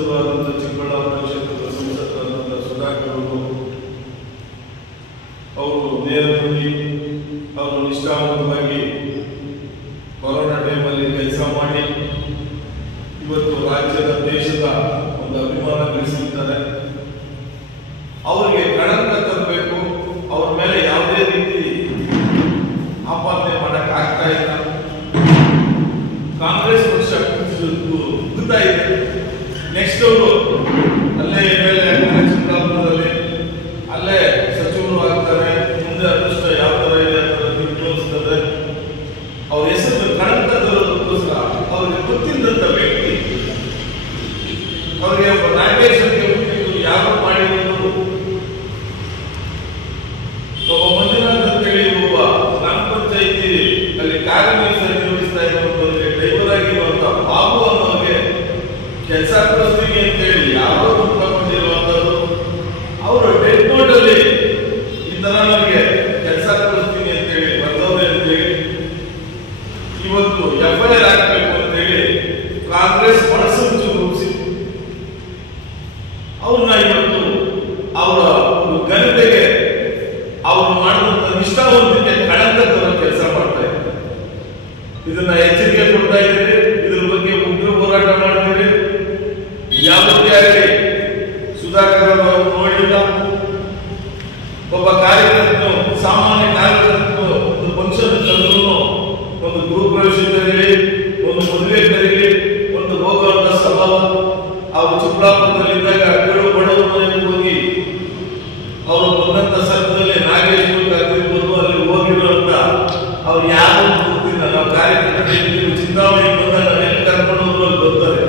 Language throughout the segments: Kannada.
ಸಂಸದರಾದಂಥ ಚಿಕ್ಕಬಳ್ಳಾಪುರ ಕ್ಷೇತ್ರದ ಸಂಸದರಾದಂಥ ಸುಧಾಕರ್ ಅವರು ನೇರವಾಗಿ ಅವರು ನಿಷ್ಠಾವಂತವಾಗಿ ಕೊರೋನಾ ಟೈಮಲ್ಲಿ ಕೆಲಸ ಮಾಡಿ ಇವತ್ತು ರಾಜ್ಯದ ದೇಶದ ಒಂದು ಅಭಿಮಾನ ಗಳಿಸಿದ್ದಾರೆ. ಅವರಿಗೆ ಕಳಂಕ ತರಬೇಕು, ಅವ್ರ ಮೇಲೆ ಯಾವುದೇ ರೀತಿ ಆಪಾದನೆ ಮಾಡಕ್ ಆಗ್ತಾ ಇಲ್ಲ. ಕಾಂಗ್ರೆಸ್ ಪಕ್ಷ ಕುಗ್ತಾ ಇದೆ. ನೆಕ್ಸ್ಟ್ ಅವರು ಅಲ್ಲೇ MLA ಚಿಕ್ಕಬಳ್ಳಾಪುರದಲ್ಲಿ ಅಲ್ಲೇ ಸಚಿವರು ಆಗ್ತಾರೆ. ಮುಂದೆ ಅದೃಷ್ಟ ಯಾವ ತರ ಇದೆ ಅಂತ ತೋರಿಸ್ತದೆ. ಅವ್ರ ಹೆಸರು ಕಳಂಕ ತರೋದಕ್ಕೋಸ್ಕರ ಅವ್ರಿಗೆ ಗೊತ್ತಿಲ್ಲದಂತ ವ್ಯಕ್ತಿ, ಅವ್ರಿಗೆ ಒಬ್ಬ ನಾಗೇಶ್ವರಿಗೆ ಹುಟ್ಟಿದ್ದು ಯಾರು ಮಾಡಿರೋದು, ಒಬ್ಬ ಮಂಜುನಾಥ್ ಅಂತೇಳಿ ಒಬ್ಬ ಗ್ರಾಮ ಪಂಚಾಯಿತಿ ಅಲ್ಲಿ ಕಾರ್ಯನಿರ್ವಹಿಸ್ತಾ ಇರುವಂತವ್ರಿಗೆ ಡ್ರೈವರ್ ಆಗಿರುವಂತ ಬಾಬು ಅನ್ನೋರಿಗೆ ಕೆಲಸ ಕೊಡಿಸ್ತೀವಿ ಅಂತೇಳಿ ಯಾರೋ ದುಡ್ಕೊಂಡಿರುವಂತದ್ದು, ಅವರು ಡೆಡ್ ನೋಟ್ ಅಲ್ಲಿ ಈ ತರ ನಮಗೆ ಕೆಲಸ ಕೊಡಿಸ್ತೀನಿ ಅಂತೇಳಿ ಬರ್ದವ್ರೆ ಅಂತೇಳಿ ಇವತ್ತು FIR ಹಾಕಬೇಕು ಅಂತೇಳಿ ಕಾಂಗ್ರೆಸ್ ಒಳಸಂಚು ರೂಪಿಸಿ ಅವ್ರನ್ನ ಇವತ್ತು ಅವರ ಘನತೆಗೆ ಅವರು ಮಾಡಿದಂತ ನಿಷ್ಠಾವಂತಿಕೆ ಕಳಂಕ ತರೋ ಕೆಲಸ ಮಾಡ್ತಾ ಇದ್ದಾರೆ. ಇದನ್ನ ಎಚ್ಚರಿಕೆ ಕೊಡ್ತಾ ಇದ್ದೀರಿ. ಇದ್ರ ಬಗ್ಗೆ ಉಗ್ರ ಹೋರಾಟ ಮಾಡ್ತೀರಿ. ಯಾವುದೇ ಆಗಲಿ ಸುಧಾಕರ್ ಅವರು ನೋಡಿಲ್ಲ. ಒಬ್ಬ ಕಾರ್ಯಕರ್ತನು, ಸಾಮಾನ್ಯ ಕಾರ್ಯಕರ್ತನು ಒಂದು ಫಂಕ್ಷನ್ ತಂದ್ರು, ಒಂದು ಗೃಹ ಪ್ರವೇಶ ಕರೀಲಿ, ಒಂದು ಮದುವೆ ಕರೀಲಿ, ಒಂದು ಹೋಗುವಂತ ಸ್ವಭಾವ. ಅವರು ಚಿಕ್ಕಬಳ್ಳಾಪುರದಲ್ಲಿದ್ದಾಗ ಕೇಳು ಬಡವರ ಮನೆಗೆ ಹೋಗಿ ಅವರು ಬಂದಂತ ಸಂದರ್ಭದಲ್ಲಿ ನಾಗೇಶ್ ಆಗಿರ್ಬೋದು ಅಲ್ಲಿ ಹೋಗಿರುವಂತ ಅವ್ರು ಯಾರು ಗೊತ್ತಿಲ್ಲ. ನಾವು ಕಾರ್ಯಕರ್ತರು ಚಿಂತಾಮಣಿ ಬಂದಾಗ ನಾವೆಲ್ಲಿ ಕರ್ಕೊಂಡು ಹೋದ್ರು ಅಲ್ಲಿ ಬರ್ತಾರೆ.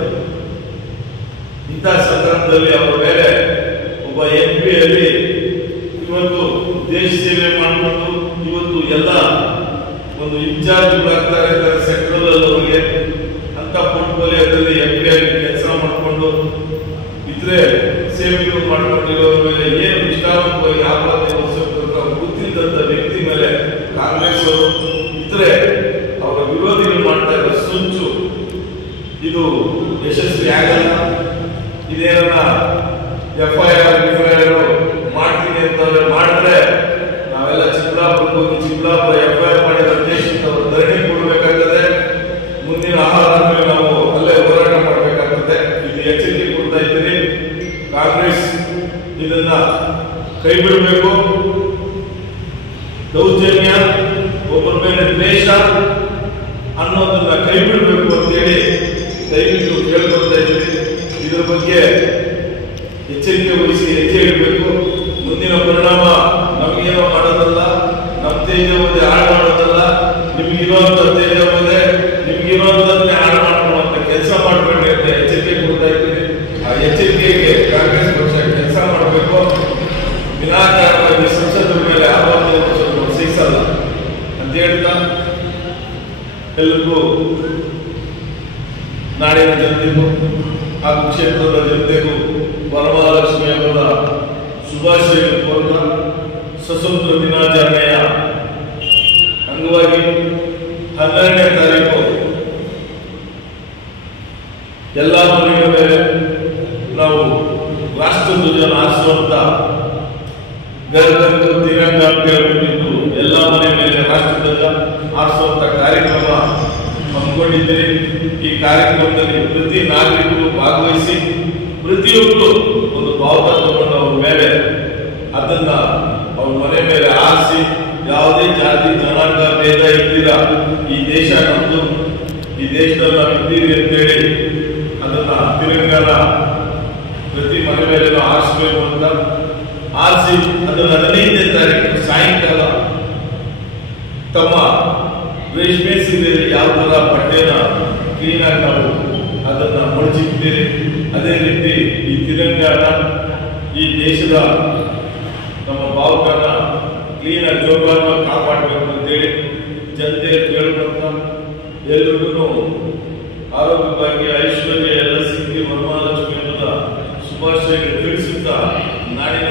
ಇಂಥ ಸಂದರ್ಭದಲ್ಲಿ ಅವರ ಮೇಲೆ ಒಬ್ಬ MP ಅಲ್ಲಿ ಇವತ್ತು ದೇಶ ಸೇವೆ ಮಾಡಿಕೊಂಡು ಇವತ್ತು ಎಲ್ಲ ಒಂದು ಇನ್ಚಾರ್ಜ್ ಆಗ್ತಾ ಇದ್ದಾರೆ ಸೆಂಟ್ರಲ್ ಅಲ್ಲಿ ಅವರಿಗೆ. ಅಂತ ಪೋರ್ಟ್ಫೋಲಿಯೋದಲ್ಲಿ MP ಆಗಿ ಕೆಲಸ ಮಾಡಿಕೊಂಡು ಇದ್ರೆ ಸೇವೆಗಳು ಮಾಡಿಕೊಂಡಿರೋರ ಮೇಲೆ ಏನು ನಿಷ್ಠಾವಂತವಾಗಿ ಆಪಾದನೆ ಗೊತ್ತಿಲ್ಲದಂತ ವ್ಯಕ್ತಿ ಮೇಲೆ ಕಾಂಗ್ರೆಸ್ ಅವರು ಇದ್ರೆ ಅವರ ವಿರೋಧಿಗಳು ಮಾಡ್ತಾ ಇರೋ ಸಂಚು ಇದು ಯಶಸ್ವಿ ಆಗಲ್ಲ. ಇದೇನ FIR ಮಾಡ್ತೀನಿ ಅಂತಂದ್ರೆ ಮಾಡಿದ್ರೆ ನಾವೆಲ್ಲ ಚಿಕ್ಕಬಳ್ಳಾಪುರಕ್ಕೆ ಹೋಗಿ ಚಿಕ್ಕಬಳ್ಳಾಪುರ FIR ಮಾಡಿದ ದೇಶಕ್ಕೆ ಅವರು ಧರಣಿ ಕೊಡಬೇಕಾಗ್ತದೆ. ಮುಂದಿನ ಆಹಾರ ನಾವು ಅಲ್ಲೇ ಹೋರಾಟ ಮಾಡಬೇಕಾಗ್ತದೆ. ಇದು ಎಚ್ಚರಿಕೆ ಕೊಡ್ತಾ ಇದ್ದೀರಿ. ಕಾಂಗ್ರೆಸ್ ಇದನ್ನ ಕೈ ಬಿಡಬೇಕು. ದೌರ್ಜನ್ಯ, ಒಬ್ಬರ ಮೇಲೆ ದ್ವೇಷ ಅನ್ನೋದನ್ನ ಕೈ ಬಿಡಬೇಕು ಅಂತೇಳಿ ದಯವಿಟ್ಟು ಕೇಳ್ಕೊಳ್ತಾ ಇದ್ದೀರಿ. ಇದರ ಬಗ್ಗೆ ಎಚ್ಚರಿಕೆ ವಹಿಸಿ ಹೆಜ್ಜೆ ಇಡಬೇಕು. ಮುಂದಿನ ಪರಿಣಾಮ ನಮಗೇನೋ ಮಾಡೋದಲ್ಲ, ನಮ್ಮ ತೇಜವದೆ ಹಾಳು ಮಾಡೋದಲ್ಲ. ನಿಮ್ಗಿರುವಂತ ತೇಜವದೆ ನಿಮ್ಗಿರುವಂತದ್ದೇ ಹಾಳು ಮಾಡ್ಕೊಳ್ಳುವಂತ ಕೆಲಸ ಮಾಡಬೇಡಿ ಅಂತ ಎಚ್ಚರಿಕೆ ಕೊಡ್ತಾ ಇದ್ದೀರಿ. ಆ ಎಚ್ಚರಿಕೆಗೆ ಕಾಂಗ್ರೆಸ್ ಪಕ್ಷ ಕೆಲಸ ಮಾಡಬೇಕು. ವಿನಾಕಾರವಾಗಿ ಸಂಸದರ ಮೇಲೆ ಆಪಾದನೆ ಸಿಗಿಸಲ್ಲ ಅಂತ ಹೇಳ್ತಾ ಎಲ್ಲರಿಗೂ ನಾಡಿನ ಜನತೆಗೂ ಹಾಗೂ ಕ್ಷೇತ್ರದ ಜನತೆಗೂ ವರಮಹಾಲಕ್ಷ್ಮಿ ಹಬ್ಬದ ಶುಭಾಶಯಗಳು ಕೋರ್ತಾ ಸಶಸ್ತ್ರ ದಿನಾಚರಣೆಯ ಅಂಗವಾಗಿ 12ನೇ ತಾರೀಕು ಎಲ್ಲ ಮನೆಗಳ ಮೇಲೆ ನಾವು ರಾಷ್ಟ್ರಧ್ವಜ ಹಾರಿಸುವಂತ ಗರ್ಭಂದು ತಿರಂಗ ಅಂತ ಹೇಳ್ಬಿಟ್ಟು ಎಲ್ಲ ಮನೆ ಮೇಲೆ ರಾಷ್ಟ್ರಧ್ವಜ ಹಾರಿಸುವಂತ ಕಾರ್ಯಕ್ರಮ ಹಮ್ಮಿಕೊಂಡಿದ್ದೀರಿ. ಈ ಕಾರ್ಯಕ್ರಮದಲ್ಲಿ ಪ್ರತಿ ನಾಗರಿಕರು ಭಾಗವಹಿಸಿ ಪ್ರತಿಯೊಬ್ಬರು ಒಂದು ಬಾವುಟ ತಗೊಂಡು ಅವ್ರ ಮೇಲೆ ಅದನ್ನ ಅವ್ರ ಮನೆ ಮೇಲೆ ಹಾರಿಸಿ ಯಾವುದೇ ಜಾತಿ ಜನಾಂಗ ಭೇದ ಇದ್ದೀರ, ಈ ದೇಶ ನಮ್ದು, ಈ ದೇಶದಲ್ಲಿ ನಾವು ಇದ್ದೀವಿ ಅಂತೇಳಿ ಅದನ್ನ ತಿರಂಗನ ಪ್ರತಿ ಮನೆ ಮೇಲೆ ಹಾರಿಸಬೇಕು ಅಂತ ಆರಿಸಿ ಅದನ್ನ 15ನೇ ತಾರೀಕು ಸಾಯಂಕಾಲ ತಮ್ಮ ರೇಷ್ಮೆ ಸೀರೆಯಲ್ಲಿ ಯಾವ ತರ ಬಟ್ಟೆನ ಕ್ಲೀನ್ ಆಗಿ ನಾವು ಅದನ್ನ ಮಡಚಿರ್ತೀರಿ, ಅದೇ ರೀತಿ ಈ ತಿರಂಗನ ಈ ದೇಶದ ನಮ್ಮ ಬಾವುಟನ ಕ್ಲೀನ್ ಆಗಿ ಜೋಪಾನ ಕಾಪಾಡಬೇಕು ಅಂತೇಳಿ ಜನತೆ ಕೇಳ್ಕೊಂತ ಎಲ್ರಿಗೂ ಆರೋಗ್ಯವಾಗಿ ಐಶ್ವರ್ಯ ಎಲ್ಲ ಸಿಕ್ಕಿ ವರಮಹಾಲಕ್ಷ್ಮಿ ಅನ್ನೋದ ಶುಭಾಶಯಗಳು ತಿಳಿಸುತ್ತಾ ನಾಡಿನ